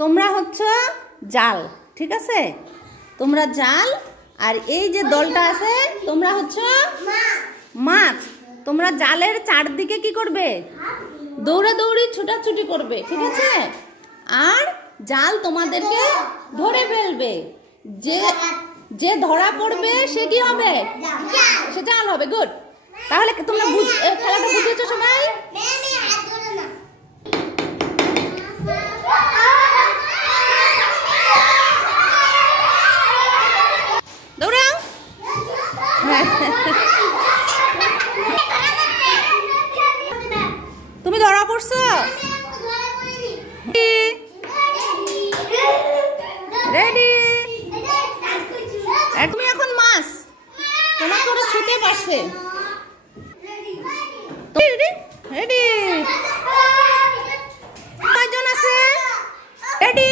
তোমরা হচ্ছে জাল, ঠিক আছে? তোমরা জাল, আর এই যে দলটা আছে তোমরা হচ্ছে মাছ। তোমরা জালের চারদিকে কি করবে? দৌড়াদৌড়ি ছুটাছুটি করবে, ঠিক আছে? আর জাল তোমাদেরকে ধরে ফেলবে। যে যে ধরা পড়বে সে কি হবে? সে জাল হবে। গুড। তাহলে তোমরা খেলাটা বুঝেছো সবাই? দৌড়াও। তুমি ধরা পড়ছো? রেডি? তুমি এখন মাছ, তোমাকে ওরা ছুটে পারছে। রেডি? কয়জন আছে? রেডি?